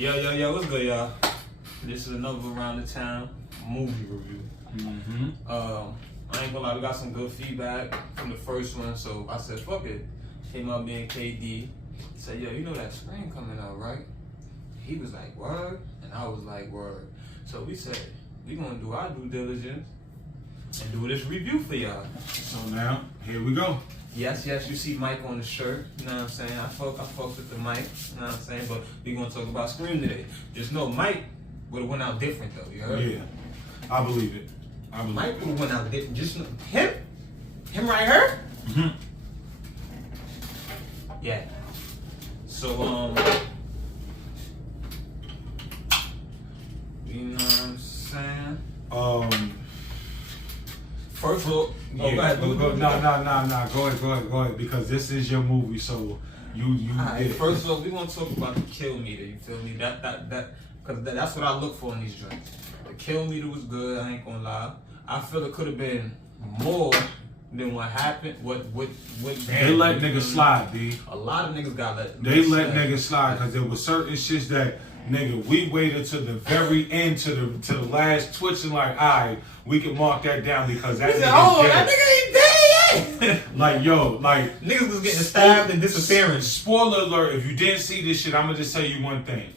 Yo, what's good, y'all? This is another Around the Town movie review. I ain't gonna lie, we got some good feedback from the first one, so I said, fuck it. Came up being KD. Said, yo, you know that Scream coming out, right? He was like, word? And I was like, word. So we said, we gonna do our due diligence and do this review for y'all. So now, here we go. Yes, you see Mike on the shirt, you know what I'm saying? I fuck with the mic, you know what I'm saying? But we gonna talk about Scream today. Just know Mike would've went out different though, you heard? Yeah, I believe it. Mike would've went out different. Just know, him right here? Mm-hmm. Yeah. So, you know what I'm saying? First of all, go ahead. No. Go ahead, because this is your movie, so you right, first of all, we want to talk about the kill meter. You feel me? Because that's what I look for in these joints. The kill meter was good. I ain't gonna lie. I feel it could have been more than what happened. What they let niggas slide, B. A lot of niggas got let. They let niggas slide because there was certain shits that. Nigga, we waited to the very end, to the last twitch, and like, alright, we can mark that down because that nigga that nigga ain't dead yet. Like, yo, like niggas was getting stabbed and disappearing. Spoiler alert! If you didn't see this shit, I'm gonna just tell you one thing: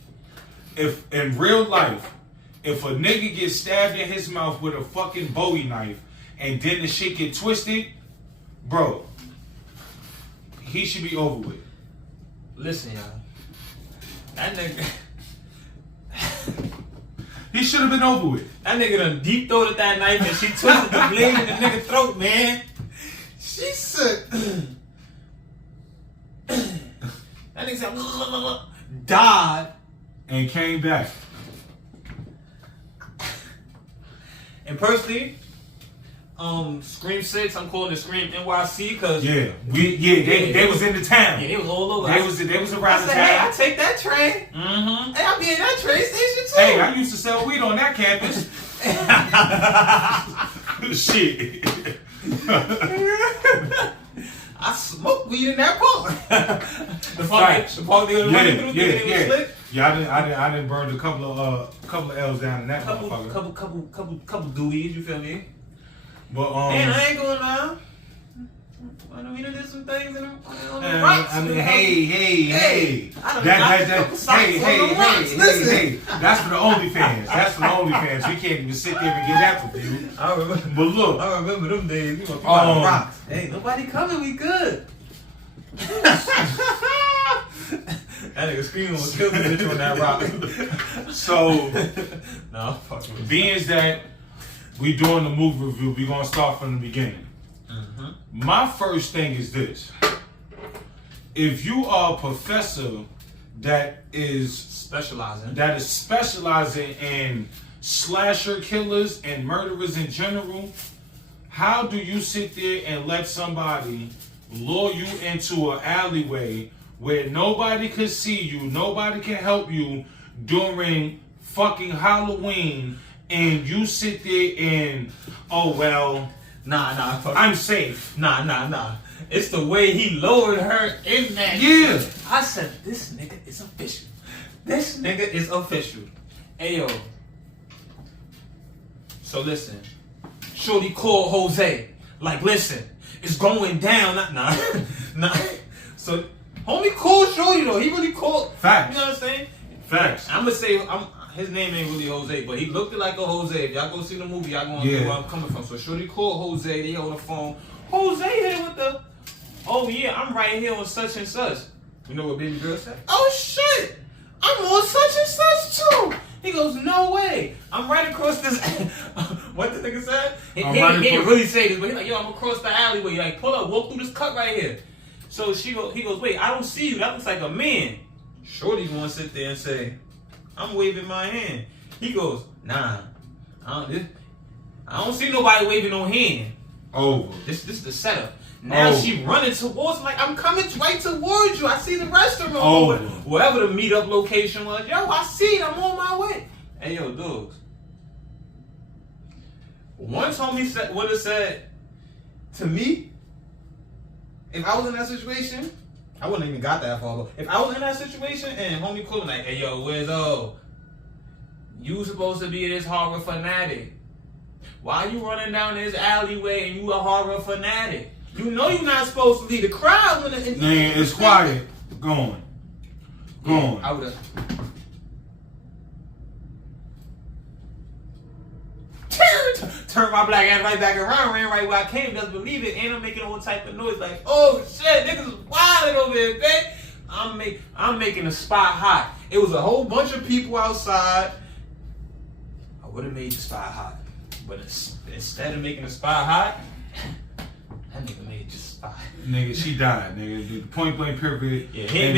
if in real life, if a nigga gets stabbed in his mouth with a fucking Bowie knife, and then the shit get twisted, bro, he should be over with. Listen, y'all, that nigga. He should have been over with. That nigga done deep throated that knife and she twisted the blade in the nigga's throat, man. She said, that nigga said, died. And came back. And personally, Scream 6, I'm calling it Scream NYC because they was in the town. Yeah, they was all over. They was around the town. Hey, I take that train. Mm-hmm. Hey, I be in that train station too. Hey, I used to sell weed on that campus. Shit. I smoked weed in that park. The park they was running through. Slick. Yeah, I didn't burn a couple of L's down in that motherfucker. Couple doobies, you feel me? But and I ain't gonna lie. I know we done did some things on the rocks. I mean, hey. That's for the OnlyFans. That's for the OnlyFans. We can't even sit there and get that for you. I remember. But look, I remember them days. We were on the rocks. Hey, nobody coming. We good. That nigga screaming was killing the bitch on that rock. So, no, fuck with being that we doing the movie review, we gonna start from the beginning. Mm-hmm. My first thing is this: if you are a professor that is specializing in slasher killers and murderers in general, how do you sit there and let somebody lure you into an alleyway where nobody can see you, nobody can help you during fucking Halloween, and you sit there and, oh well, nah, I'm safe. Nah. It's the way he lowered her in that. Yeah. I said, this nigga is official. This nigga is official. Ayo. So listen. Shorty called Jose. Like, listen, it's going down. Nah. So, homie called Shorty though. He really called. Facts. You know what I'm saying? Facts. I'm gonna say, his name ain't really Jose, but he looked like a Jose. If y'all go see the movie, y'all gonna know where I'm coming from. So Shorty called Jose, they on the phone. Jose here with the, oh yeah, I'm right here on such and such. You know what baby girl said? Oh shit, I'm on such and such too. He goes, no way. I'm right across this, what the nigga said? He didn't really say this, but he's like, yo, I'm across the alleyway. Like, pull up, walk through this cut right here. So he goes, wait, I don't see you. That looks like a man. Shorty gonna sit there and say, I'm waving my hand. He goes, nah, I don't see nobody waving no hand. Over. This is the setup. Now she running towards me like, I'm coming right towards you. I see the restaurant. Over. Wherever the meetup location was. Yo, I see it. I'm on my way. Hey, yo, dogs. One homie would have said to me, if I was in that situation, I wouldn't even got that far. But if I was in that situation and homie called me like, hey yo, Wizzo, you supposed to be this horror fanatic. Why you running down this alleyway and you a horror fanatic? You know you're not supposed to lead the crowd when it's quiet. Go on. Go on. I would've turned my black ass right back around, ran right where I came, just believe it, and I'm making all type of noise like, oh shit, niggas is wildin' over here, babe. I'm making the spot hot. It was a whole bunch of people outside. I would have made the spot hot. But instead of making the spot hot, that nigga made the spot. Nigga, she died, nigga. Point blank period. Yeah, and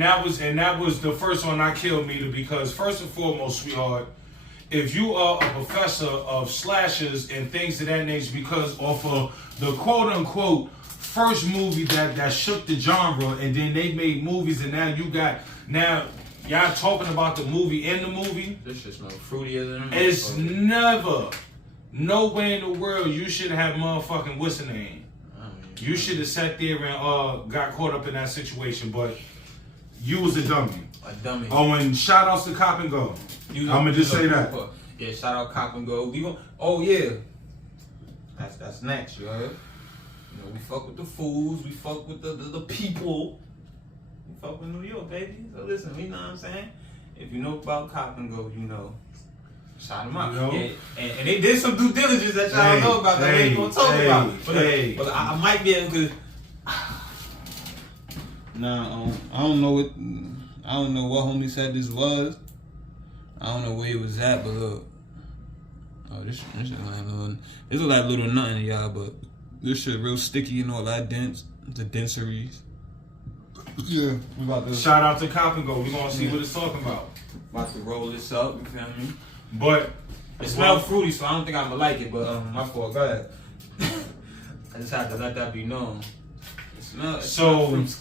that was the first one I killed, Meter, because first and foremost, sweetheart, if you are a professor of slashers and things of that nature, because off of the quote unquote first movie that shook the genre, and then they made movies, and now y'all talking about the movie in the movie. This shit's no fruitier than it's never, nowhere in the world you should have motherfucking what's the name. You should have sat there and got caught up in that situation, but you was a dummy. A dummy. Oh, and shout outs to Cop and Go. I'm gonna just say that. Yeah, shout out Cop and Go. Oh yeah, that's next, you heard? You know, we fuck with the fools, we fuck with the people. We fuck with New York, baby. So listen, you know what I'm saying? If you know about Cop and Go, you know. Shout them out. Yeah, and they did some due diligence that y'all don't know about that we ain't gonna talk about. But I might be able to. Nah, I don't know what. I don't know what homie said this was. I don't know where it was at, but look. Oh, this shit like little. This look like little nothing to y'all, but this shit real sticky and all that dense. The densaries. Yeah, we about to. Shout out to Cop and Go. We gonna see what it's talking about. About to roll this up. You feel me? But it smells fruity, so I don't think I'm gonna like it. But my fault. Go ahead. I just had to let that be known. It smells fruity.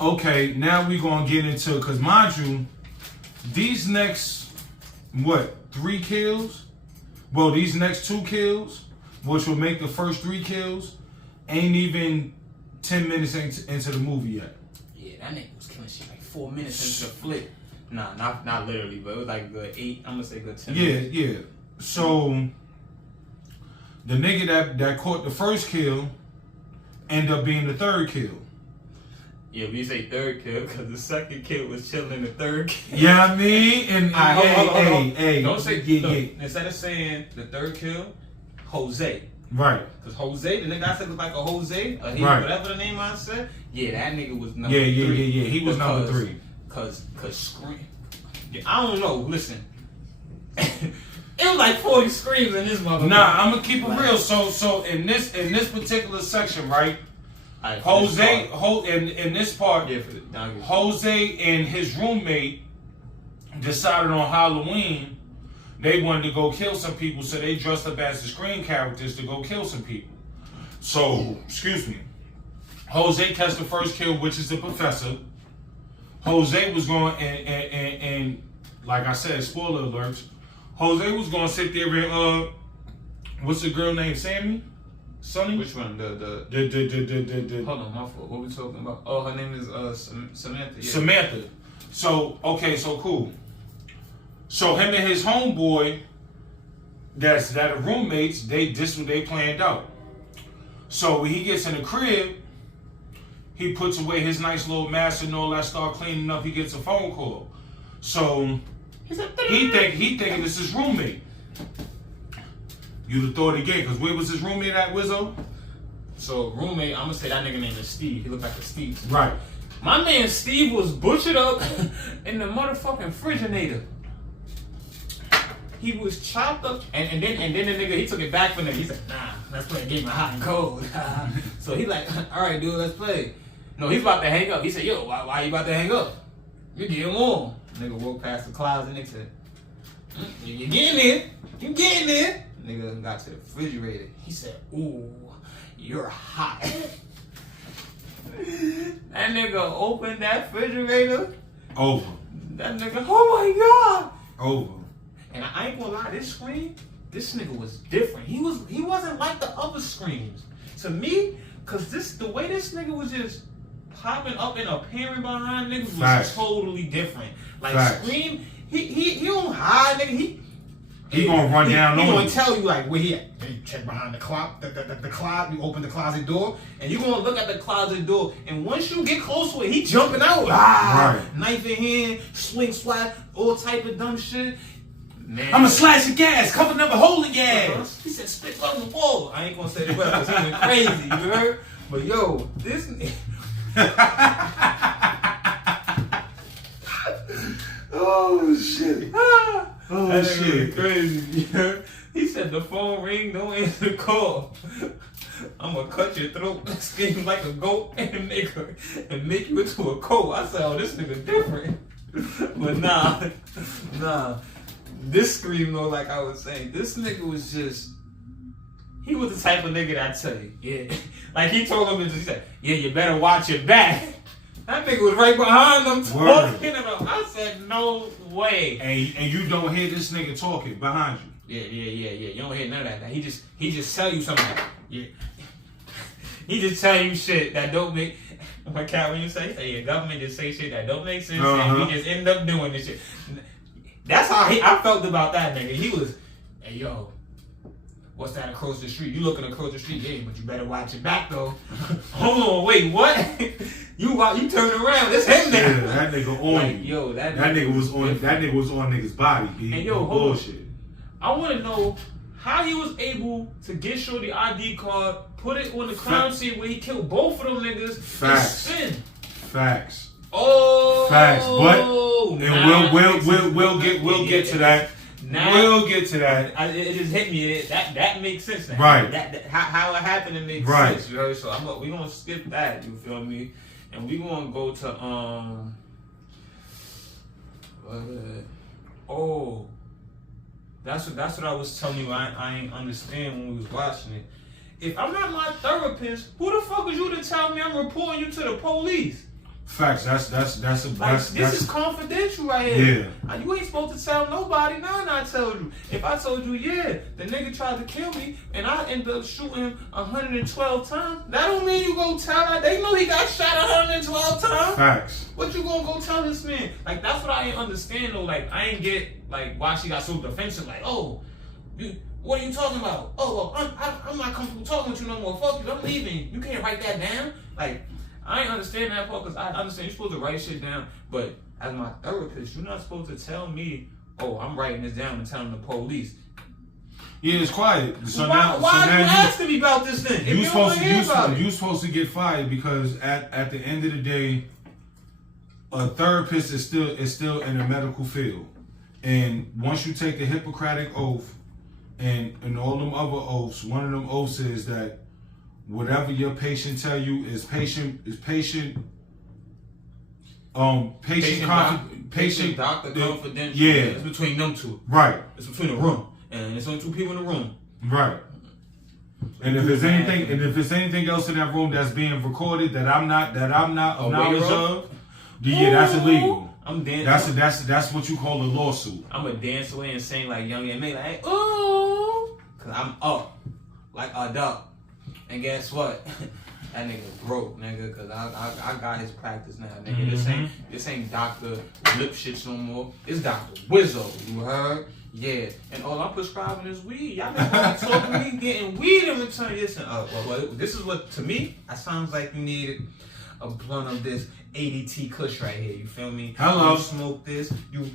Okay, now we gonna get into, cause mind you, these next 3 kills? Well, these next 2 kills, which will make the first 3 kills, ain't even 10 minutes into the movie yet. Yeah, that nigga was killing shit like 4 minutes into the flick. Nah, not literally, but it was like good 8. I'm gonna say good 10 minutes. Yeah. So the nigga that caught the first kill ended up being the 3rd kill. Yeah, we say 3rd kill because the 2nd kill was chilling the 3rd kill. Yeah, I mean, and hey, don't say instead of saying the 3rd kill, Jose. Right. Because Jose, the nigga I said looked like a Jose, or he, whatever the name I said. Yeah, that nigga was number 3. Yeah. He was number 3. Cause scream. Yeah, I don't know. Listen, it was like 40 screams in this motherfucker. Nah, I'm gonna keep it real. So in this particular section, right? Jose, in this part, Jose and his roommate decided on Halloween they wanted to go kill some people, so they dressed up as the Scream characters to go kill some people. So, excuse me, Jose catch the first kill, which is the professor. Jose was going and like I said, spoiler alerts. Jose was going to sit there and what's the girl named Sammy? Sonny? Which one? The hold on, my fault. What we talking about? Oh, her name is Samantha. Yeah. Samantha. So cool. So him and his homeboy, that are roommates, this what they planned out. So when he gets in the crib, he puts away his nice little mask and all that, start cleaning up. He gets a phone call. So he thinking this is his roommate. You'd have thought again, because where was his roommate at, Wizzo? So roommate, I'm gonna say that nigga name is Steve. He looked like a Steve. Right. My man Steve was butchered up in the motherfucking refrigerator. He was chopped up, and then the nigga, he took it back from there. He said, nah, let's play a game of hot and cold. So he like, all right, dude, let's play. No, he's about to hang up. He said, yo, why you about to hang up? You getting warm. Nigga walked past the closet and said, you getting there. You getting there. Nigga got to the refrigerator. He said, ooh, you're hot. That nigga opened that refrigerator. Over. That nigga, oh my God. Over. And I ain't gonna lie, this nigga was different. He wasn't like the other Screams. To me, cause the way this nigga was just popping up and appearing behind niggas was Facts. totally different. Like Facts. Scream, he don't hide, nigga. He gonna run down on He gonna you. tell you like where he at. Then you check behind the closet, the closet. You open the closet door, and you gonna look at the closet door. And once you get close to it, he jumping out. Right. Knife in hand, swing, swat, all type of dumb shit. Man, I'ma slash your gas, cover another hole in your ass. He said spit on the wall. I ain't gonna say the word because he went crazy. You heard? But yo, this. Oh shit. Oh that shit. Crazy. He said the phone ring, don't answer the call. I'm gonna cut your throat, scream like a goat, and make you into a coat. I said, oh, this nigga different. But nah. This scream though, like I was saying, this nigga was just. He was the type of nigga that I tell you, yeah. Like he told him, he said, yeah, you better watch your back. That nigga was right behind them talking about. I said, no way. And you don't hear this nigga talking behind you. Yeah. You don't hear none of that. He just tell you something. Yeah. He just tell you shit that don't make. What Cat when you say your government just say shit that don't make sense, and we just end up doing this shit. That's how I felt about that nigga. He was, hey yo. What's that across the street? You looking across the street, yeah, but you better watch your back though. Hold on, wait, what? you turn around, it's him now. Yeah, that nigga on like, you. Yo, that nigga was on nigga's body, B. And yo, bullshit. I wanna know how he was able to get Shorty ID card, put it on the crime scene where he killed both of them niggas, Facts. and spin. Facts. Oh, Facts. But and we'll get to that. Now, we'll get to that. It just hit me. That makes sense now. Right. That how it happened, it makes sense. You know? So we gonna skip that. You feel me? And we gonna go to that's what I was telling you. I ain't understand when we was watching it. If I'm not my therapist, who the fuck is you to tell me I'm reporting you to the police? Facts. This is confidential right here. Yeah. You ain't supposed to tell nobody. Nah, I told you. If I told you, yeah, the nigga tried to kill me and I ended up shooting him 112 times, that don't mean you go tell that. They know he got shot 112 times. Facts. What you gonna go tell this man? Like, that's what I ain't understand though. Like, I ain't get like why she got so defensive. Like, oh, what are you talking about? Oh, well, I'm not comfortable talking with you no more. Fuck you, I'm leaving. You can't write that down. Like, I ain't understand that part because I understand you're supposed to write shit down, but as my therapist, you're not supposed to tell me, oh, I'm writing this down and telling the police. Yeah, it's quiet. So why are you asking me about this then? You supposed to get fired because at the end of the day, a therapist is still in the medical field, and once you take the Hippocratic oath and all them other oaths, one of them oaths is that whatever your patient tell you is patient doctor confidential. Yeah, it's between them two. Right. It's between the room, and it's only two people in the room. Right. And if there's anything else in that room that's being recorded that I'm not knowledge of, yeah, that's illegal. I'm dancing. That's what you call a lawsuit. I'm a dance away and sing like Young and May, like ooh, cause I'm up like a duck. And guess what? That nigga broke, nigga, cause I got his practice now, nigga. Mm-hmm. This ain't Dr. Lip Shits no more. It's Dr. Wizzo, you heard? Yeah. And all I'm prescribing is weed. Y'all niggas talking me getting weed in return. Listen, this is what, to me, it sounds like you needed a blunt of this ADT Kush right here, you feel me? Hello. You smoke this, you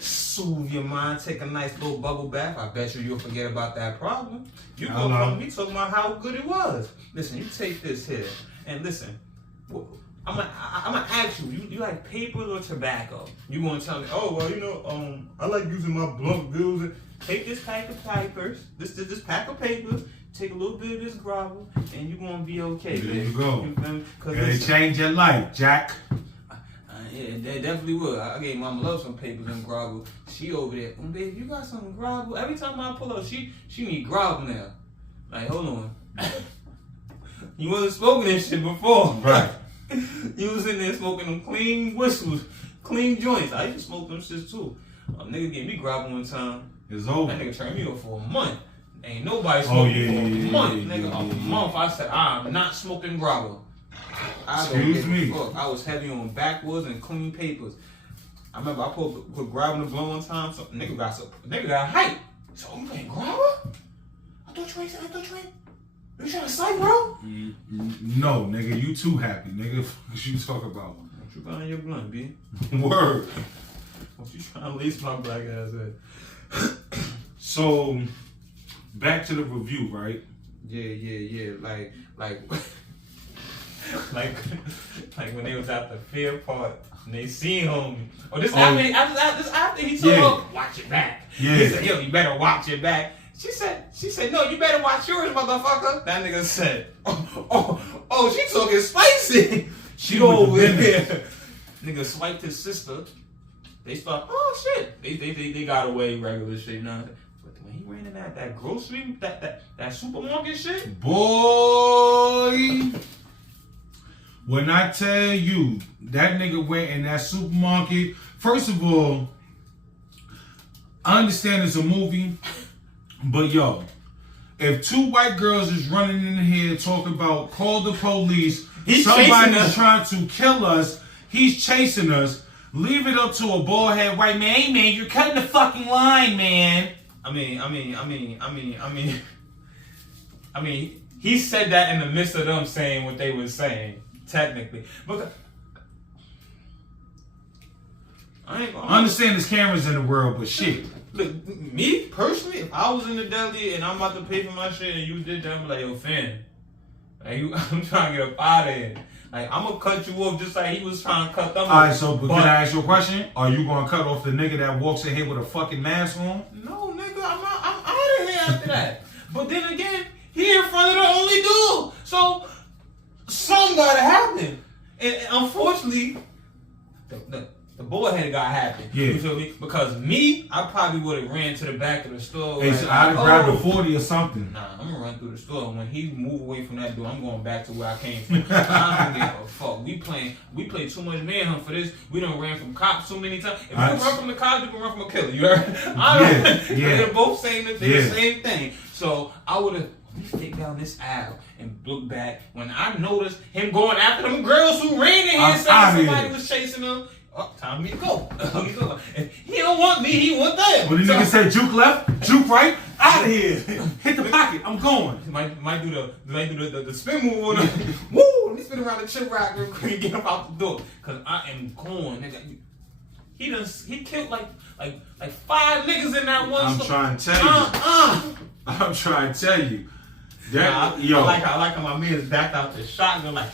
soothe your mind, take a nice little bubble bath. I bet you'll forget about that problem. You go from me talking about how good it was. Listen, you take this here, and listen, I'm gonna ask you, you like papers or tobacco? You gonna tell me, oh, well, you know, I like using my blunt bills. Take this pack of papers, this pack of papers, take a little bit of this gravel, and you're gonna be okay. There you go. They change your life, Jack. Yeah, they definitely would. I gave Mama Love some papers and gravel. She over there, babe, you got some gravel? Every time I pull up, she need gravel now. Like, hold on. You wasn't smoking this shit before. Right. You was in there smoking them clean whistles, clean joints. I used to smoke them shits too. A nigga gave me gravel one time. It's over. That nigga turned me off for a month. Ain't nobody smoking for a month, yeah, nigga. A month. I said, I'm not smoking grabber. Excuse me. Fuck. I was heavy on backwoods and clean papers. I remember I put grabber in the blow one time. So nigga got hype. So you ain't grabber? I thought you ain't. You trying to psych, bro? No, nigga, you too happy, nigga. What you talk about? What you got in your blunt, B? Word. What you trying to lace my black ass at? So, back to the review, right? Yeah. Like when they was at the fair part and they seen homie. After he told her, watch your back. Yeah. He said, yo, you better watch your back. She said, no, you better watch yours, motherfucker. That nigga said, oh, she talking spicy. She over there. Nigga swiped his sister. They start, oh shit. They got away regular shit now. But when he ran in that grocery, that supermarket shit. Boy, when I tell you that nigga went in that supermarket, first of all, I understand it's a movie. But yo, if two white girls is running in here talking about call the police, somebody's trying to kill us, he's chasing us, leave it up to a bald head white man. Hey man, you're cutting the fucking line, man. I mean, he said that in the midst of them saying what they were saying, technically. But I understand there's cameras in the world, but shit. Look, me personally, if I was in the deli and I'm about to pay for my shit and you did that, I'm like, yo, fam, like I'm trying to get up out of here. Like, I'm gonna cut you off just like he was trying to cut them off. Alright, so can I ask you a question? Are you gonna cut off the nigga that walks in here with a fucking mask on? No, nigga, I'm out of here after that. But then again, he in front of the only dude. So, something gotta happen. And unfortunately, the boyhead got happen. Yeah. You feel me? Because me, I probably would have ran to the back of the store. Hey, like, so I'd have grabbed a 40 or something. Nah, I'm gonna run through the store. And when he move away from that door, I'm going back to where I came from. I don't give a fuck. We play too much manhunt for this. We done ran from cops so many times. If we can run from the cops, we can run from a killer. You heard? They're both saying the same thing. So I would have. Let me stick down this aisle and look back. When I noticed him going after them girls who ran in here and said somebody was chasing them. Oh, time for me to go. If he don't want me, he want them. When the nigga said juke left, juke right, out of here. Hit the pocket, I'm going. Might do the spin move on him. Woo! Let me spin around the chip rack real quick and get him out the door. Cause I am going, nigga. He killed like 5 niggas in that one. I'm trying to tell you. I'm trying to tell you. I like how my man is backed out the shotgun like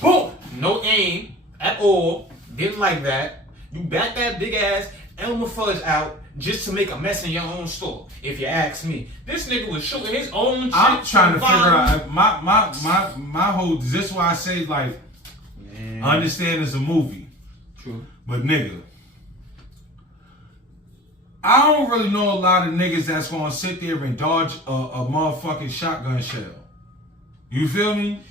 boom, no aim at all. Didn't like that. You back that big ass Elmer Fudge out just to make a mess in your own store. If you ask me, this nigga was shooting his own shit. I'm trying to figure out my whole. This is why I say like, I understand it's a movie. True. But nigga, I don't really know a lot of niggas that's gonna sit there and dodge a motherfucking shotgun shell. You feel me?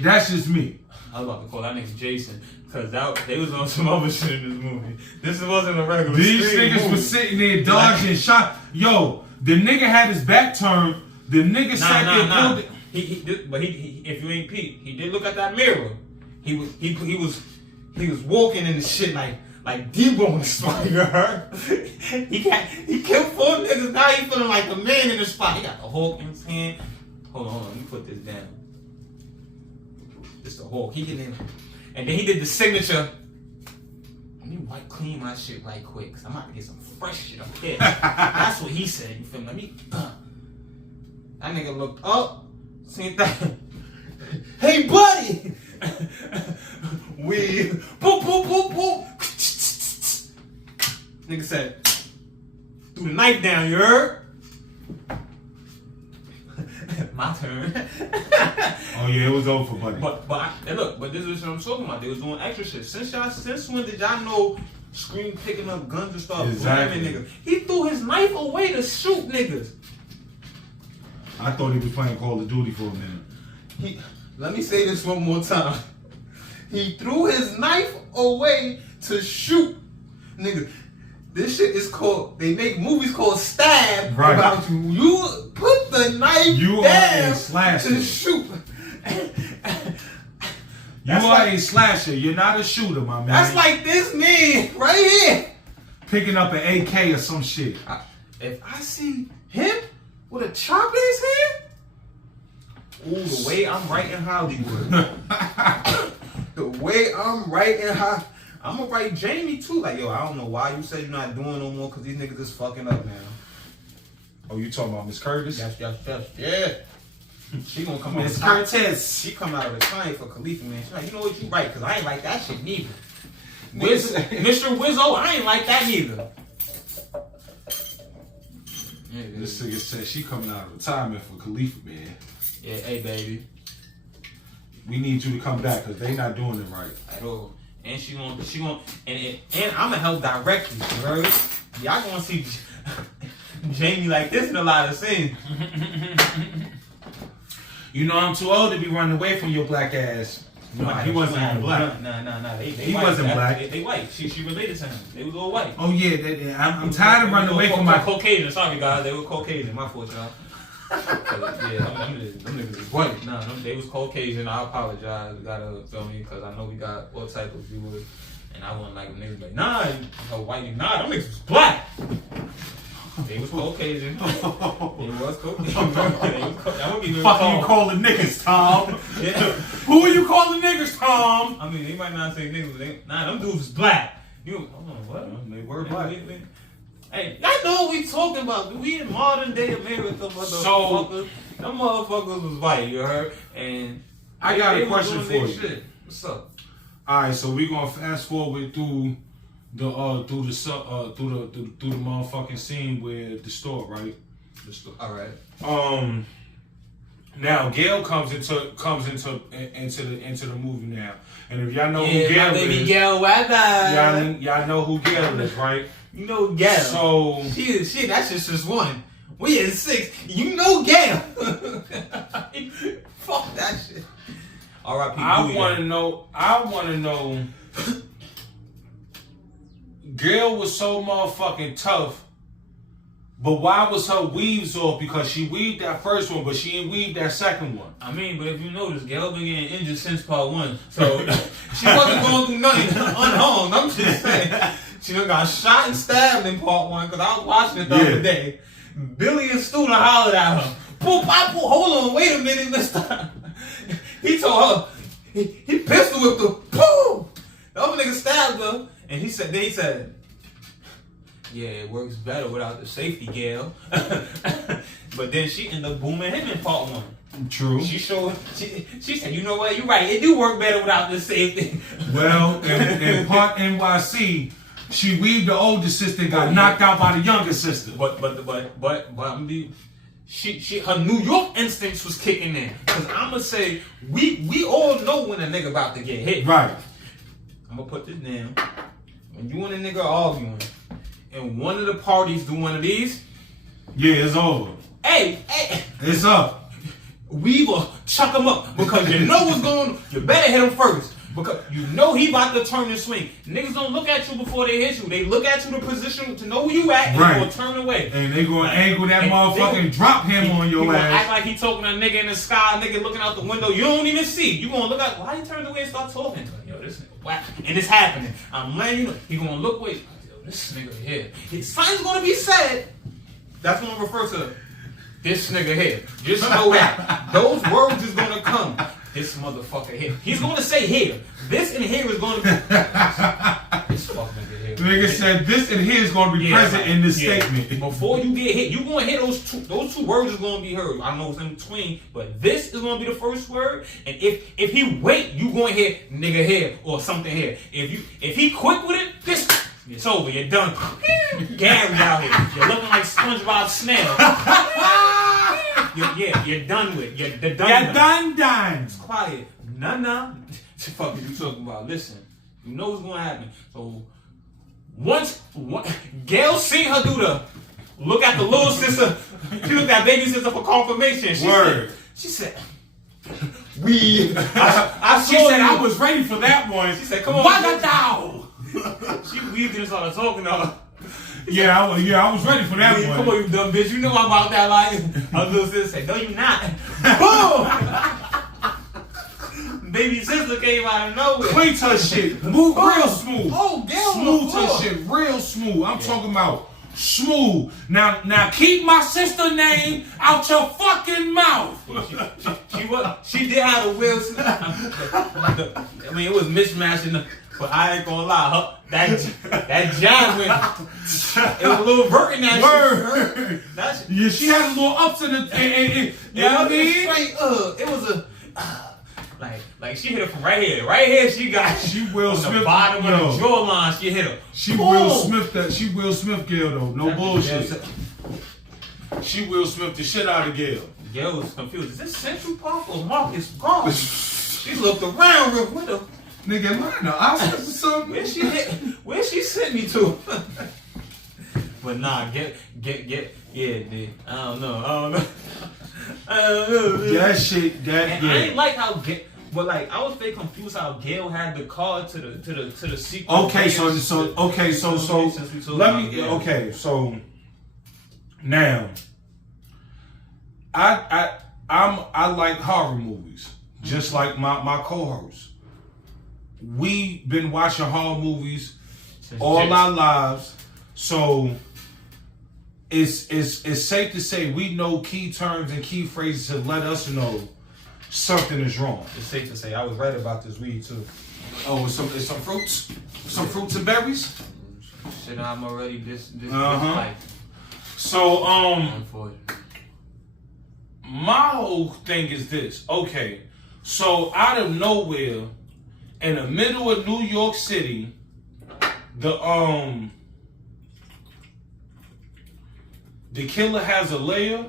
That's just me. I was about to call that nigga Jason. Cause they was on some other shit in this movie. This wasn't a regular These niggas movie. was sitting there dodging shot. Yo, the nigga had his back turned. The nigga sat there. But if you ain't peep, he did look at that mirror. He was walking in the shit like Debo in the spot. You heard? He killed 4 niggas. Now he feeling like the man in the spot. He got the Hulk in his hand. Hold on. Let me put this down. This the Hulk. He get in. And then he did the signature. Let me wipe clean my shit right quick, cause I'm about to get some fresh shit up here. That's what he said. You feel me? That nigga looked up, seen that. Hey, buddy. We boop boop boop boop. Nigga said, threw the knife down. You heard? My turn. Oh yeah, it was over, buddy. But this is what I'm talking about. They was doing extra shit. Since when did y'all know Scream picking up guns and stuff? Exactly. Niggas? He threw his knife away to shoot niggas. I thought he was playing Call of Duty for a minute. Let me say this one more time. He threw his knife away to shoot niggas. This shit is called. They make movies called Stab Right. about you. You put the knife You down are a slasher. to shoot. You are a slasher. You're not a shooter, my man. That's like this man right here. Picking up an AK or some shit. If I see him with a chop in his hand, ooh, the way I'm writing Hollywood. The way I'm writing Hollywood. I'm gonna write Jamie too. Like, yo, I don't know why you say you're not doing no more because these niggas is fucking up now. Oh, you talking about Miss Curtis? Yes. Yeah. She gonna come out. Miss Curtis. She come out of the client for Khalifa, man. She's like, you know what, you right, because I ain't like that shit neither. Mr. Wizzo, I ain't like that neither. Yeah, This nigga said she coming out of retirement for Khalifa, man. Yeah, hey, baby. We need you to come back because they not doing it right. At all. And she gonna, and I'm gonna help direct you, you heard? Y'all gonna see Jamie like this in a lot of scenes. You know I'm too old to be running away from your black ass. No, he wasn't black. Nah. He wasn't black. They white. She related to him. They was all white. Oh yeah, I'm tired of running away from my Caucasian. Sorry guys, they were Caucasian. My fault, y'all. Yeah, them niggas is white. Nah, they was Caucasian. I apologize. You gotta feel me because I know we got all type of viewers, and I wasn't like them niggas like nah, white. Nah, them niggas was black. They was Caucasian. They was Caucasian. fuck you calling niggas, Tom? Yeah. Who are you calling niggas, Tom? I mean, they might not say niggas, but nah, them dudes was black. You, hold on, what? They were black. Hey, I know what we talking about. We in modern day America, motherfuckers. Them motherfuckers was white, you heard? And I got a question for you. Shit. What's up? All right, so we gonna fast forward through the motherfucking scene with the store, right? The store. All right. Now Gail comes into the movie now, and if y'all know who Gail my baby is, Gail Weather. y'all know who Gail is, right? You know Gail. So shit. That's just one. We in 6. You know Gail. Fuck that shit. R.I.P. I want to know. Gail was so motherfucking tough, but why was her weaves off? Because she weaved that first one, but she didn't weave that second one. I mean, but if you notice, Gail been getting injured since part 1, so she wasn't going through nothing unharmed. I'm just saying. She done got shot and stabbed in part 1 because I was watching it the other day. Billy and Stu hollered at her. Hold on, wait a minute, mister. He told her, he pistol whipped her. Boom! The other nigga stabbed her, and he said, yeah, it works better without the safety, Gail. But then she ended up booming him in part 1. True. She said, you know what, you're right, it do work better without the safety. Well, in part NYC, she weaved the older sister, got knocked out by the younger sister. But her New York instincts was kicking in. Cause I'ma say we all know when a nigga about to get hit. Right. I'm gonna put this down. When you and a nigga arguing, and one of the parties do one of these, yeah, it's over. Hey, it's up. We will chuck him up because you know what's going on. You better hit him first. Because you know he about to turn and swing. Niggas don't look at you before they hit you. They look at you the position to know where you at and right. They gonna turn away. And they gonna angle that motherfucking drop him on your he ass. Act like he talking to a nigga in the sky, nigga looking out the window. You don't even see. You gonna look at why he turned away and start talking? Yo, this nigga whack. And it's happening. I'm letting you know. He gonna look away. Yo, this nigga here. Something's gonna be said. That's what I'm refer to. This nigga here. Just know that. Those words is gonna come. This motherfucker here. He's gonna say here. This and here is gonna be. This fuck nigga here. Nigga said this and here is gonna be present in this statement. Before you get hit, you gonna hit those two words is gonna be heard. I don't know what's in between, but this is gonna be the first word. And if he wait, you gonna hear nigga here or something here. If he quick with it, this it's over. You're done. Gary out here. You're looking like SpongeBob Snail. You're done with. You're done. It's quiet. Nah. What the fuck are you talking about? Listen, you know what's gonna happen. So once Gail seen her do the look at the little sister, she looked at baby sister for confirmation. She said, we. I was ready for that one. She said, come on. She weaved and started talking to her. Yeah, I was ready for that one. Come on, you dumb bitch. You know I'm about that life. I was little sister say, no, you not. Boom! Baby sister came out of nowhere. Clean her shit. Move real smooth. Oh, girl. Smooth her shit real smooth. I'm talking about smooth. Now keep my sister name out your fucking mouth. She did have a will. I mean, it was mismatching, but I ain't gonna lie. That jab went. It was a little vert in that Word. Shit. Yeah, she had a little ups in the. You know what I mean? Straight, it was a. Like she hit her from right here. Right here, she Will on Smith, the bottom of the jawline. She hit her. She Will Smith that. She Will Smith Gail though. No bullshit. She Will Smith the shit out of Gail. Gail was confused. Is this Central Park or Marcus Gone? She looked around real quick. Nigga, line the Oscars or something. Where she sent me to? But nah, get. Yeah, dude. I don't know. That shit. I ain't like how but like I was very confused how Gail had the card to the sequel. Okay, so let me. Okay, so now I like horror movies, just like my co-host. We been watching horror movies all our lives, so it's safe to say we know key terms and key phrases to let us know something is wrong. It's safe to say I was right about this weed too. Oh, it's some fruits and berries. Shit, I'm already this life. So Unfortunately. my whole thing is this. Okay, so out of nowhere, in the middle of New York City, the killer has a lair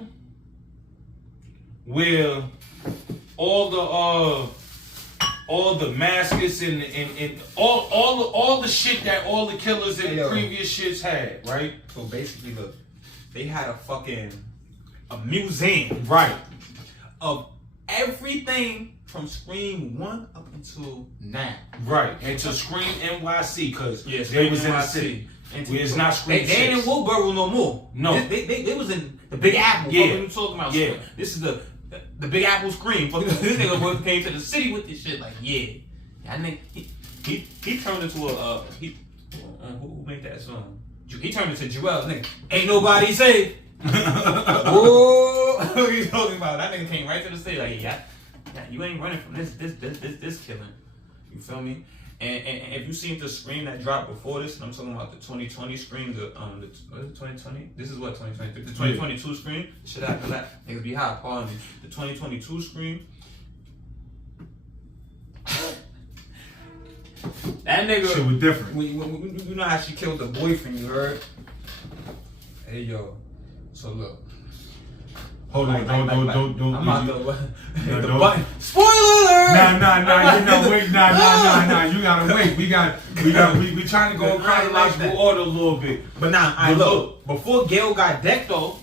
where all the maskets and all the shit that all the killers in the previous shits had, right? So basically, look, they had a museum, right, of everything from Scream 1 up until now. Right, and to Scream NYC, because yes, they was in the city. It's not Scream. They ain't in Woodboro no more. No, they was in the Big Apple. Yeah, what are you talking about? Yeah, this is the Big Apple Scream. This nigga came to the city with this shit. Like, yeah, I think he turned into a who made that song? He turned into Joel. Nigga, ain't nobody safe. Whoa, what are you talking about? That nigga came right to the city. Like, yeah, you ain't running from this killing. You feel me? And if you seen the Scream that dropped before this, and I'm talking about the 2020 Scream, the 2020? This is what 2020? The 2022 Scream? Shit after that. Niggas be hot, pardon me. The 2022 Scream. That nigga. Shit was different. You know how she killed the boyfriend, you heard? Hey, yo. So look. Hold on, don't. I'm about to. Don't. Spoiler alert! Nah. You gotta wait. We trying to go in chronological order a little bit. But nah, look. Before Gail got decked though.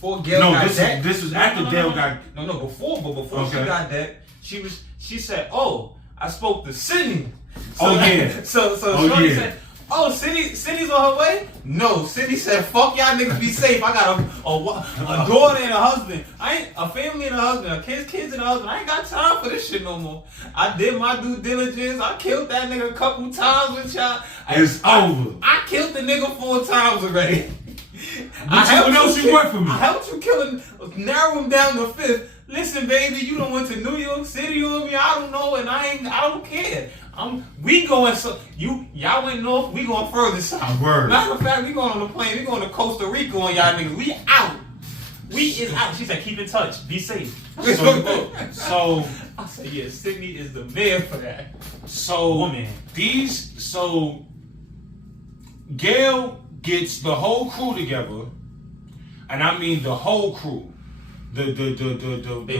This was after Gail got. Before she got decked, she said, "Oh, I spoke to Sydney." So Shorty said, "Oh, Sydney's on her way?" No, Sydney said, "Fuck y'all niggas, be safe. I got a daughter and a husband. I ain't a family and a husband, a kids and a husband. I ain't got time for this shit no more. I did my due diligence. I killed that nigga a couple times with y'all. It's over. I killed the nigga 4 times already. What else you want from me? I helped you kill him, narrow him down to 5th. Listen, baby, you done went to New York City on me. I don't know, and I don't care. We going y'all went north. We going further south. Matter of fact, we going on the plane. We going to Costa Rica on y'all niggas. We out. We is out. She said, keep in touch. Be safe. So I said, yeah, Sydney is the man for that. So Gail gets the whole crew together, and I mean the whole crew. They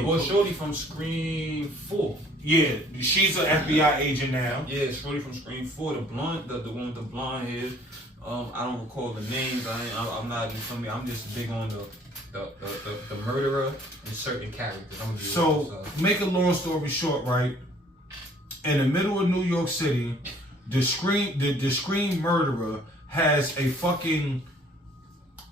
brought Shorty from Scream 4. Yeah, she's an FBI agent now. Yeah, Shorty from Scream 4, the one with the blonde hair. I don't recall the names. I'm not, you feel me? I'm just big on the murderer and certain characters. So, make a long story short, right? In the middle of New York City, the Scream murderer has a fucking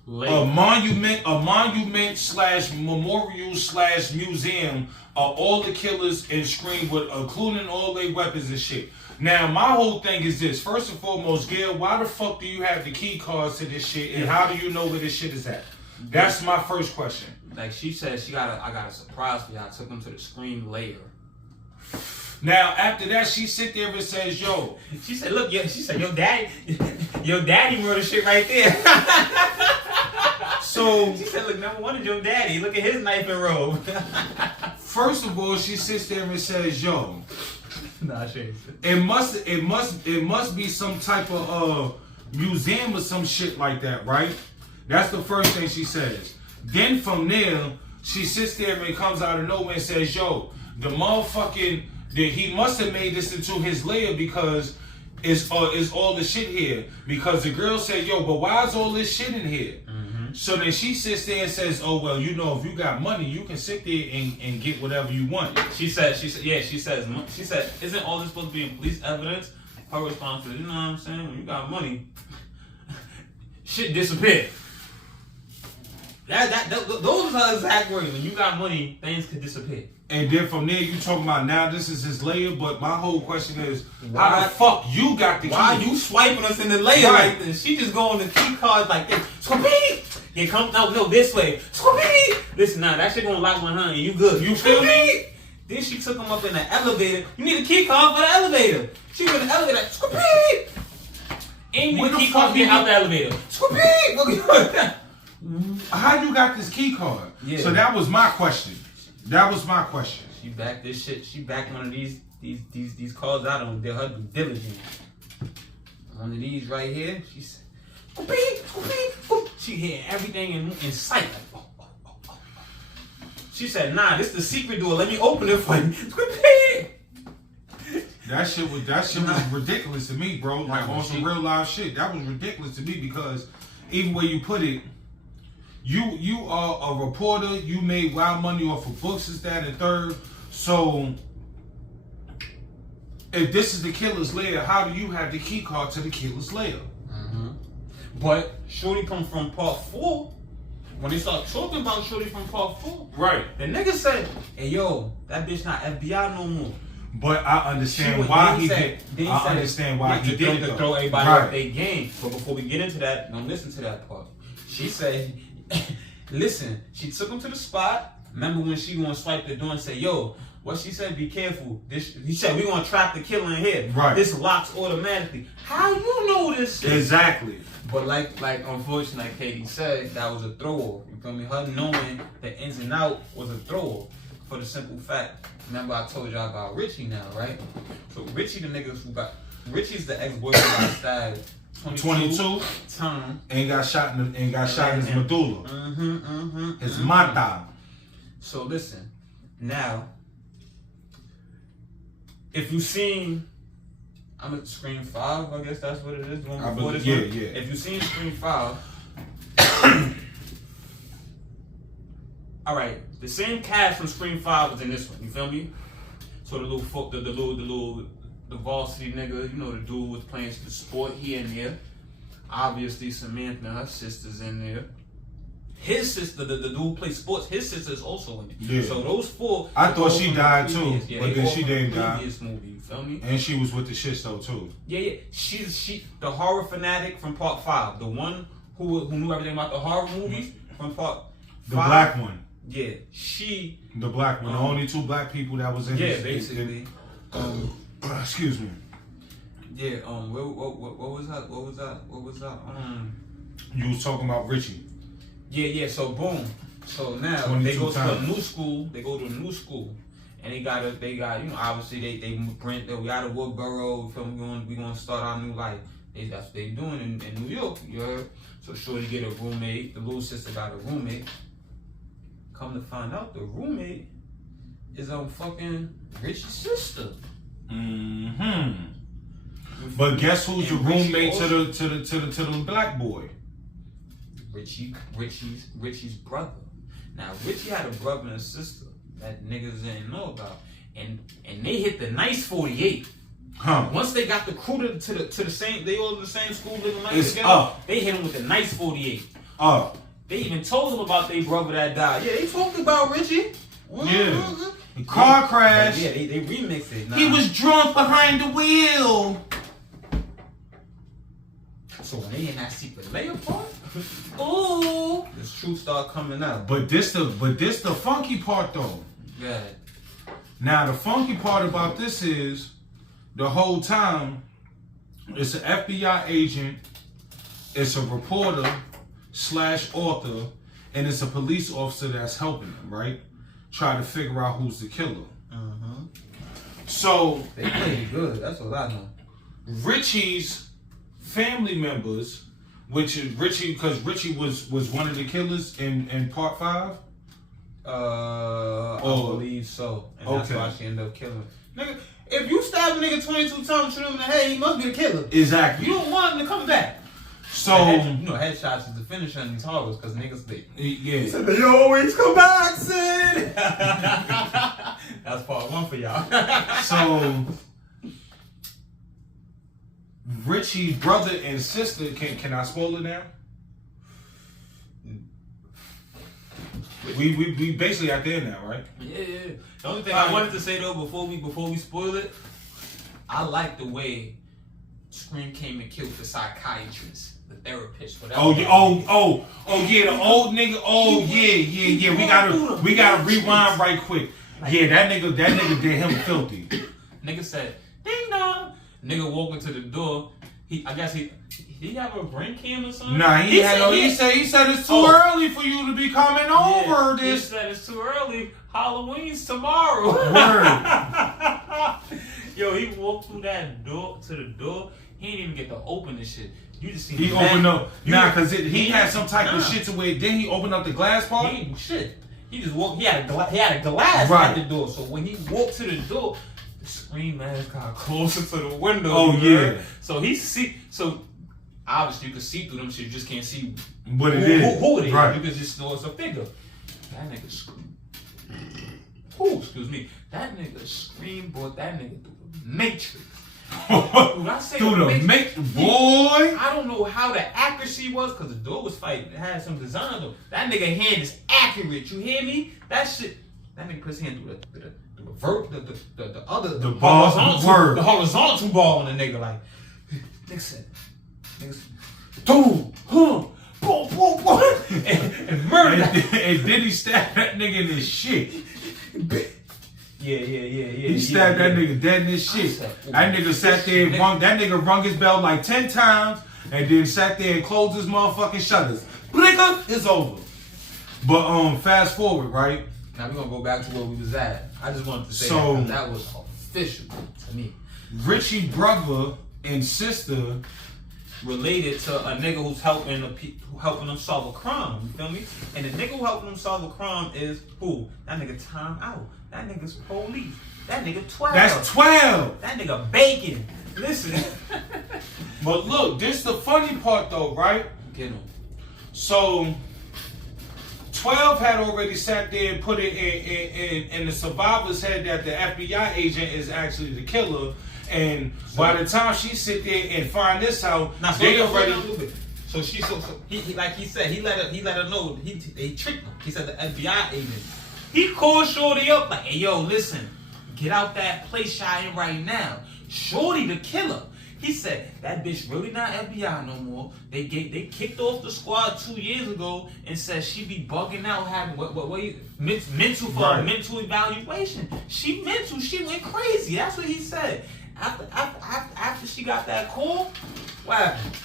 Later. a monument slash memorial slash museum of all the killers in Scream, with including all their weapons and shit. Now, my whole thing is this. First and foremost, Gail, why the fuck do you have the key cards to this shit, and how do you know where this shit is at? That's my first question. Like she said, I got a surprise for y'all. I took them to the Scream later. Now, after that, she sit there and says, yo. She said, look, she said, your daddy murder shit right there. So she said, look, number one is your daddy. Look at his knife and robe. First of all, she sits there and says, yo. Nah, shit. It must be some type of museum or some shit like that, right? That's the first thing she says. Then from there, she sits there and comes out of nowhere and says, yo, the motherfucking, he must have made this into his lair because it's all the shit here. Because the girl said, yo, but why is all this shit in here? Mm-hmm. So then she sits there and says, oh, well, you know, if you got money, you can sit there and get whatever you want. She says, isn't all this supposed to be in police evidence? Her response is, you know what I'm saying? When you got money, shit disappear. Those are her exact words. When you got money, things could disappear. And then from there, you talking about now this is his layer, but my whole question is, how the fuck you got the key? Why you swiping us in the layer like this? She just going to key cards like this. Scoopy! Yeah, come, no, this way. Scoopy! Listen, now, that shit gonna lock my hand and you good. You feel me? Then she took him up in the elevator. You need a key card for the elevator. She went in the elevator, Scoopy! And you need a key card to get out the elevator. Scoopy! How you got this key card? Yeah. So that was my question. She backed this shit. She backed one of these cards out on her due diligence. One of these right here. She said, she hit everything in sight. She said, nah, this is the secret door. Let me open it for you. That shit was ridiculous to me, bro. Like on some real live shit. That was ridiculous to me because even where you put it, you are a reporter. You made wild money off of books, is that and third. So if this is the killer's lair, how do you have the key card to the killer's lair? Mm-hmm. But Shorty come from part 4. When they start talking about Shorty from part 4, right? The nigga said, "Hey yo, that bitch not FBI no more." But I understand why he did. I understand why he did to throw everybody off their game. But before we get into that, don't listen to that part. She said, listen, she took him to the spot. Remember when she gonna swipe the door and say, yo, what she said, be careful. He said, we gonna trap the killer in here. Right. This locks automatically. How you know this shit? Exactly. But like unfortunately, like Katie said, that was a throw-off. You feel me? Her knowing the ins and out was a throw-off. For the simple fact, remember I told y'all about Richie now, right? So Richie, the niggas who got, Richie's the ex-boyfriend got stabbed 22 times. And got shot in his medulla. His mata. So listen, now, if you seen, I'm at Scream 5, I guess that's what it is. The one before this one. Yeah. If you seen Scream 5, all right, the same cast from Scream 5 was in this one. You feel me? So the varsity nigga, you know, the dude was playing the sport. He in there. Obviously, Samantha and her sister's in there. His sister, the dude who plays sports, his sister is also in it. Yeah. So those 4. I thought she died too, but then she didn't die. Previous movie, you feel me? And she was with the shit though too. Yeah. She the horror fanatic from part 5, the one who knew everything about the horror movies from part 5. The black one. Yeah, she. The black one. The only 2 black people that was in. Yeah, basically. Excuse me. Yeah. What was that? You was talking about Richie. Yeah. So boom. So now they go to a new school. And they got you know, obviously they got a Woodboro. We gonna start our new life. That's what they doing in New York. You heard? So Shorty get a roommate. The little sister got a roommate. Come to find out, the roommate is fucking Richie's sister. But guess who's the roommate to the black boy? Richie's brother. Now Richie had a brother and a sister that niggas didn't know about, and they hit the nice 48. Once they got the crew to the same, they all in the same school living life It's together. up. They hit him with a nice 48. Up. They even told him about their brother that died. Yeah, they talked about Richie. Yeah. The car crash. Yeah, they remixed it. Nah. He was drunk behind the wheel. So when they in that secret layup part, ooh, this truth start coming out. But this the funky part though. Yeah. Now the funky part about this is the whole time it's an FBI agent, it's a reporter / author, and it's a police officer that's helping them, right? Try to figure out who's the killer. So they played good. That's all I know. Richie's family members, which is Richie, because Richie was one of the killers in part 5. I believe so. And that's why she ended up killing him. Nigga, if you stab a nigga 22 times, shoot him in the head, he must be the killer. Exactly. You don't want him to come back. So headshots is the finish on these horrors because niggas yeah. Said they always come back, Sid. That's part 1 for y'all. So Richie's brother and sister, can I spoil it now? We basically out there now, right? Yeah. The only thing I wanted to say though before we spoil it, I like the way Scream came and killed the psychiatrist, the therapist, whatever. Yeah, the old nigga. We gotta rewind right quick. Yeah, that nigga did him filthy. Nigga said, ding dong. Nigga walk into the door. I guess he have a brain cam or something? Nah, he said it's too early for you to be coming over this. He said it's too early. Halloween's tomorrow. Word. Yo, he walked through that door to the door. He didn't even get to open the shit. You just see he opened up. Cause he had some type of shit to where then he opened up the glass part. He ain't shit. He just walked. He had a glass at the door. So when he walked to the door, the Scream mask got closer to the window. Oh yeah. So obviously you can see through them shit. You just can't see what it is. Who it is. Right. You can just know it's a figure. That nigga Scream. Excuse me. That nigga Scream brought that nigga through the Matrix. When I say through the Matrix, boy. I don't know how the accuracy was because the door was fighting. It had some design though. That nigga hand is accurate. You hear me? That shit. That nigga put his hand through the horizontal ball on the nigga like. Nigga said, boom, boom, boom, boom, and murder. And then he stabbed that nigga in his shit. Yeah. He stabbed that nigga dead in his shit. That nigga sat there and rung his bell like 10 times and then sat there and closed his motherfucking shutters. Blinker, it's over. But fast forward, right? Now we're gonna go back to where we was at. I just wanted to say that was official to me. Richie brother and sister related to a nigga who's helping them solve a crime. You feel me? And the nigga who helping them solve a crime is who? That nigga Time Out. That nigga's police. That nigga 12. That's 12. That nigga Bacon. Listen. But look, this the funny part though, right? Get him. So 12 had already sat there and put it in the survivor's head that the FBI agent is actually the killer. And by the time she sit there and find this out, they already. So he like he said, he let her know they tricked him. He said the FBI agent. He called Shorty up like, hey yo, listen, get out that place y'all in right now. Shorty the killer. He said that bitch really not FBI no more. They kicked off the squad 2 years ago and said she be bugging out, having mental evaluation. She mental. She went crazy. That's what he said. After she got that call, what happened?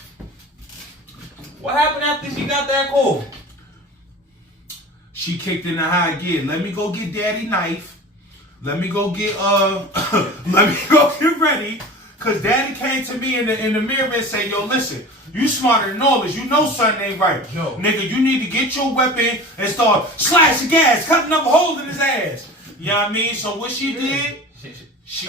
What happened after she got that call? She kicked in the high gear. Let me go get daddy knife. Let me go get let me go get ready. Cause daddy came to me in the mirror and said, yo, listen, you smarter than all this. You know something ain't right. Yo. Nigga, you need to get your weapon and start slashing gas, cutting up a hole in his ass. You know what I mean? So what she did, she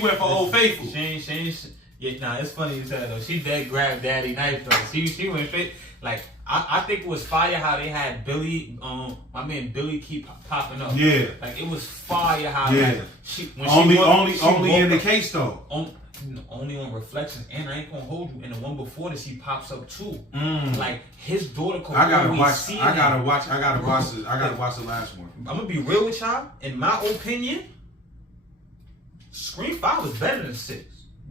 went for Old Faithful. Yeah, nah, it's funny you said though. She dead grabbed daddy knife though. She went straight. Like I think it was fire how they had Billy, my man Billy keep popping up. Yeah. Like it was fire how yeah. like, only in the case though. Only on reflections, and I ain't gonna hold you. And the one before this, he pops up too. Like his daughter could always see him. I gotta watch the last one. I'm gonna be real with y'all. In my opinion, Scream 5 is better than 6.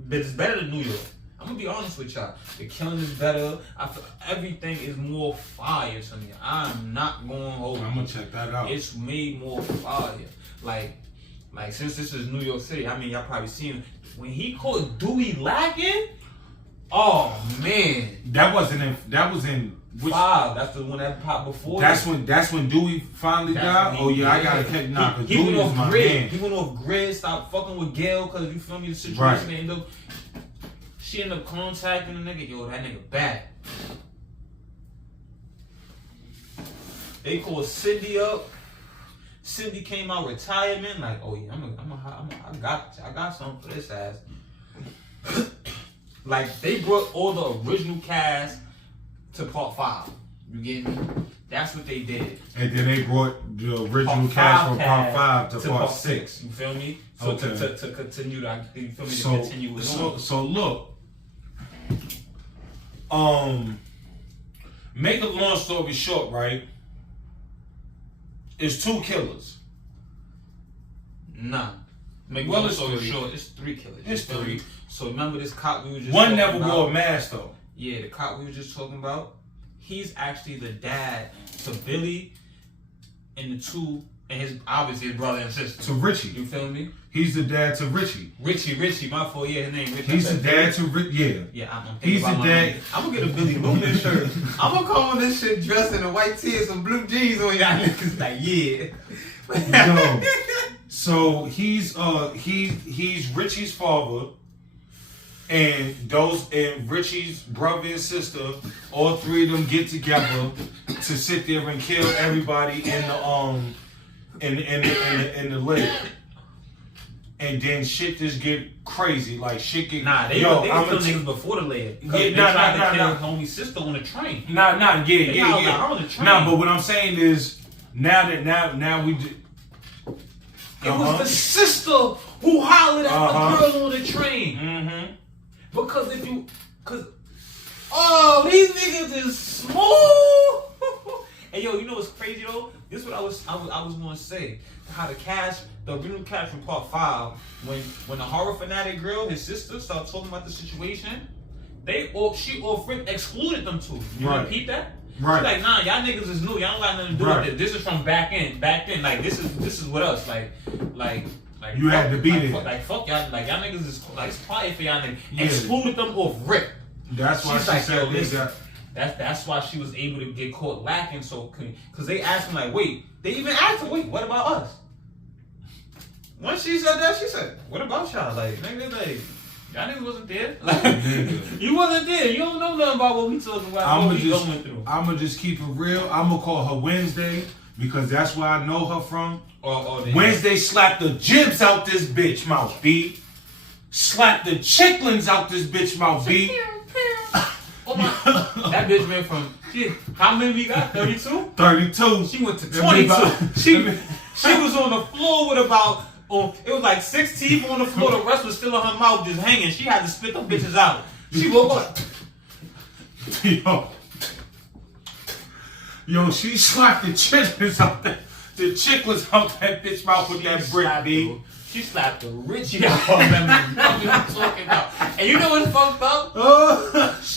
But it's better than New York. I'm gonna be honest with y'all. The killing is better. I feel everything is more fire to me. I'm not gonna hold you. I'm gonna check that out. It's made more fire. Like since this is New York City, I mean y'all probably seen it. When he caught Dewey lacking, oh man. That was in which, 5. That's the one that popped before. That's when Dewey finally died. Oh yeah, I gotta catch cause Dewey was my grid. man. He went off grid, stopped fucking with Gail because you feel me, the situation Right. she ended up contacting the nigga, yo, that nigga bad. They called Cindy up. Cindy came out retirement, like, oh yeah, I got something for this ass. Like they brought all the original cast to part 5. You get me? That's what they did. And then they brought the original cast from part 5 to part 6. You feel me? So okay. to continue that, you feel me? So, to continue with so look. Make a long story short, right? It's 2 killers. Nah. Make well, long it's story 3. short, it's 3 killers. It's 3. So remember this cop we were just one never about? wore a mask though. Yeah, the cop we were just talking about. He's actually the dad to Billy and the 2 and his obviously his brother and sister. To Richie. You feel me? He's the dad to Richie. Richie, my fault. Yeah, his name Richie. He's the dad to yeah. Yeah, I'm he's the dad. I'm gonna get a Billy Lumen shirt. I'm gonna come on this shit dressed in a white tee and some blue jeans on y'all niggas. Like, yeah. Yo, so he's Richie's father, and Richie's brother and sister, all 3 of them get together to sit there and kill everybody in the lake. And then shit just get crazy, like shit get. Nah, they was killing niggas before the layer. Yeah, they tried to kill homie's sister on the train. Yeah. On the train. Nah, but what I'm saying is, now we. It was the sister who hollered at the girl on the train. Mm-hmm. Because these niggas is smooth. And yo, you know what's crazy though? This is what I was gonna say. How the original cast from part 5, when the horror fanatic girl, his sister, started talking about the situation, she excluded them 2. You repeat that? Right. She's like, nah, y'all niggas is new. Y'all don't got nothing to do with this. This is from back then. Like this is with us. Like you had to be there. Fuck y'all. Like y'all niggas is like it's quiet for y'all niggas. Yeah. Excluded them off rip. That's why she said this. That's why she was able to get caught lacking. So because they asked him like, wait. They even asked her, wait, what about us? Once she said that, she said, what about y'all? Like nigga, like. Y'all niggas wasn't there. Like, you wasn't there. You don't know nothing about what we talking about. What we going through. I'ma just keep it real. I'ma call her Wednesday because that's where I know her from. Wednesday slapped the jibs out this bitch mouth, B. Slap the chicklins out this bitch mouth, B. Oh my! That bitch went from how many we got? 32. 32. She went to 22. She was on the floor with about. It was like 6 teeth on the floor. The rest was still in her mouth, just hanging. She had to spit them bitches out. She woke up. Yo, she slapped the chicklets out that bitch mouth with that brick, B. She slapped the Richie out her memory. That's what I'm talking about. And you know what's fucked up?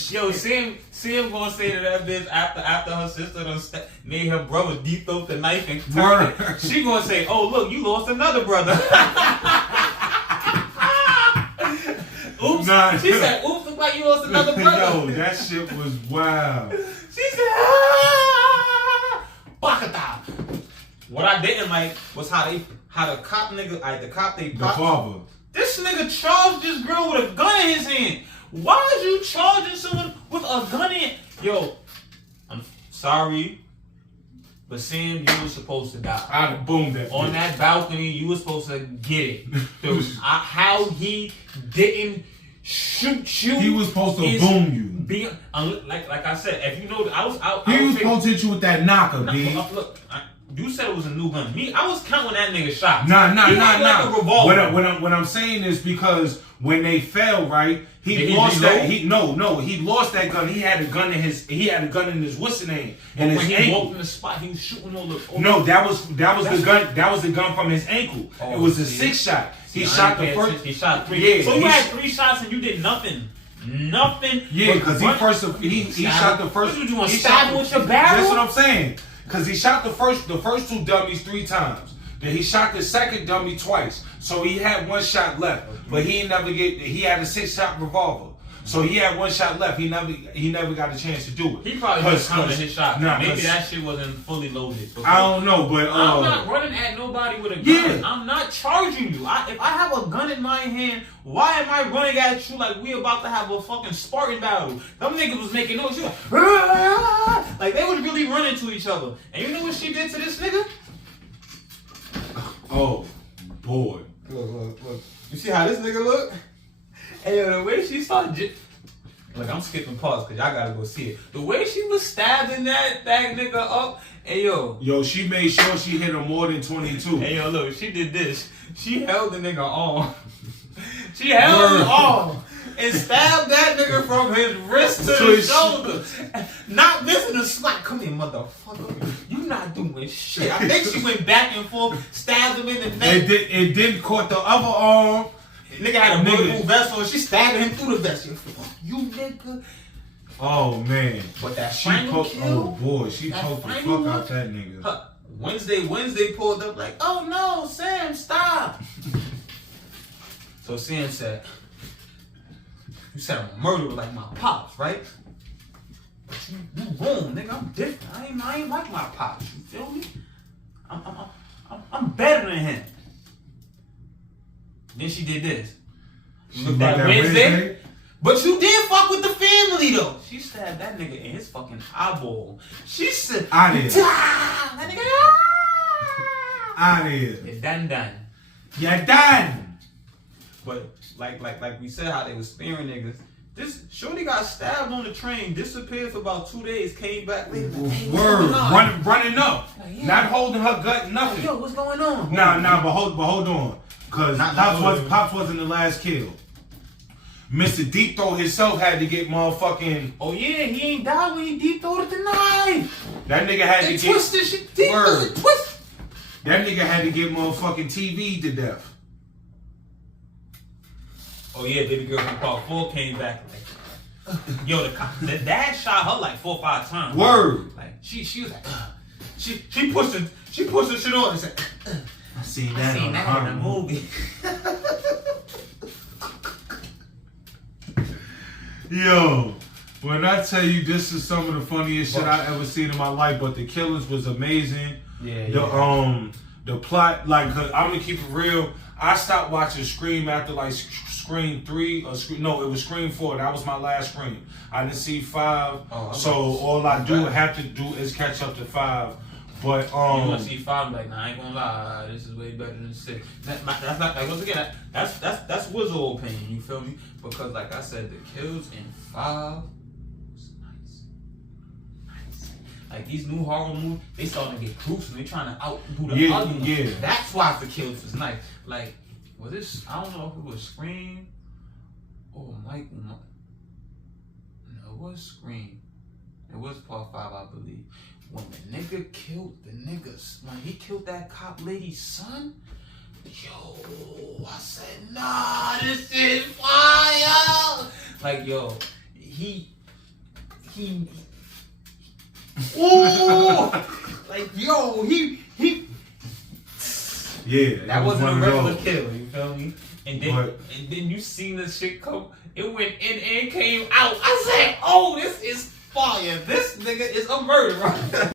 Yo, see him gonna say to that bitch after her sister done made her brother deep throat the knife and turned it. She gonna say, oh look, you lost another brother. Oops. Nah, she said, oops, look like you lost another brother. Yo, that shit was wild. She said, Bakata. What I didn't like was how the cop nigga, the cop they popped. The father. This nigga charged this girl with a gun in his hand. Why is you charging someone with a gun in? Yo, I'm sorry, but Sam, you were supposed to die. I'd have boomed that. On that balcony, you were supposed to get it. How he didn't shoot you. He was supposed to boom you. Like I said, if you know, I was supposed to hit you with that knocker, B. Look, you said it was a new gun. I was counting that nigga shots. Nah. Like a revolver. What I'm saying is because when they fell, right, he lost that. He lost that gun. He had a gun in his what's the name? And when he woke in the spot, he was shooting all the. No, that was the gun. That was the gun from his ankle. It was a 6-shot. He shot the first. He shot 3. Yeah, so you had 3 shots and you did nothing. Nothing. Yeah, because he shot the first. What you doing? Stab with your barrel? That's what I'm saying. Because he shot the first 2 dummies 3 times. Then he shot the second dummy twice. So he had 1 shot left. But he had a 6-shot revolver. So he had 1 shot left. He never got a chance to do it. He probably was counting his shots. Maybe that shit wasn't fully loaded. I don't know, but I'm not running at nobody with a gun. Yeah. I'm not charging you. If I have a gun in my hand, why am I running at you like we about to have a fucking Spartan battle? Them niggas was making noise. She like they was really running to each other. And you know what she did to this nigga? Oh boy. Look. You see how this nigga look? Hey, yo, the way she started... Look, I'm skipping parts because y'all gotta go see it. The way she was stabbing that nigga up, hey, yo. Yo, she made sure she hit him more than 22. Hey, yo, look, she did this. She held the nigga arm. She held his arm and stabbed that nigga from his wrist to his shoulder. Not missing a slap. Come here, motherfucker. You not doing shit. I think she went back and forth, stabbed him in the neck. It didn't caught the other arm. Nigga had a bulletproof vest on. She stabbing him through the vest. You nigga. Oh man. But that final kill. Oh boy, she poked the fuck out that nigga. Wednesday pulled up like, oh no, Sam, stop. So Sam said, you said I'm a murderer like my pops, right? But you wrong, nigga. I'm different. I ain't like my pops. You feel me? I'm better than him. Then she did this. You looked at Wednesday, but you did fuck with the family though. She stabbed that nigga in his fucking eyeball. She said, "I did." That nigga, I did. It's done. Yeah, done. But like we said, how they was sparing niggas. This shorty got stabbed on the train, disappeared for about 2 days, came back later. Word, running up, not holding her gut, nothing. Yo, what's going on? Nah, but hold on. Because Pops wasn't the last kill. Mr. Deep Throat himself had to get motherfucking... Oh yeah, he ain't died when he deep throated the knife. That nigga had to get... Twisted shit, deep twist. That nigga had to get motherfucking TV to death. Oh yeah, baby girl from Part 4 came back like... Yo, the dad shot her like 4 or 5 times. Word. Like, she was like... She pushed the shit on and said... I seen that in the movie. Yo, when I tell you this is some of the funniest shit I ever seen in my life, but the killings was amazing. The plot, like, I'm gonna keep it real. I stopped watching Scream after like Scream 3 or it was Scream 4. That was my last Scream. I didn't see 5, so all I have to do is catch up to 5. But you wanna see 5? Like, nah, I ain't gonna lie, this is way better than 6. That's not like once again. That's Wizzo opinion. You feel me? Because like I said, the kills in 5 was nice. Like these new horror movies, they starting to get gruesome. They trying to outdo the other ones. Yeah. That's why the kills was nice. Like, was this? I don't know if it was Scream or Michael. No, it was Scream. It was Part 5, I believe. When the nigga killed the niggas, when he killed that cop lady's son, yo, I said, nah, this is fire. Like, yo, ooh, like, yo, yeah, that wasn't a regular kill, you feel me? And then you seen the shit come, it went in and came out. I said, oh, this is fire. This nigga is a murderer.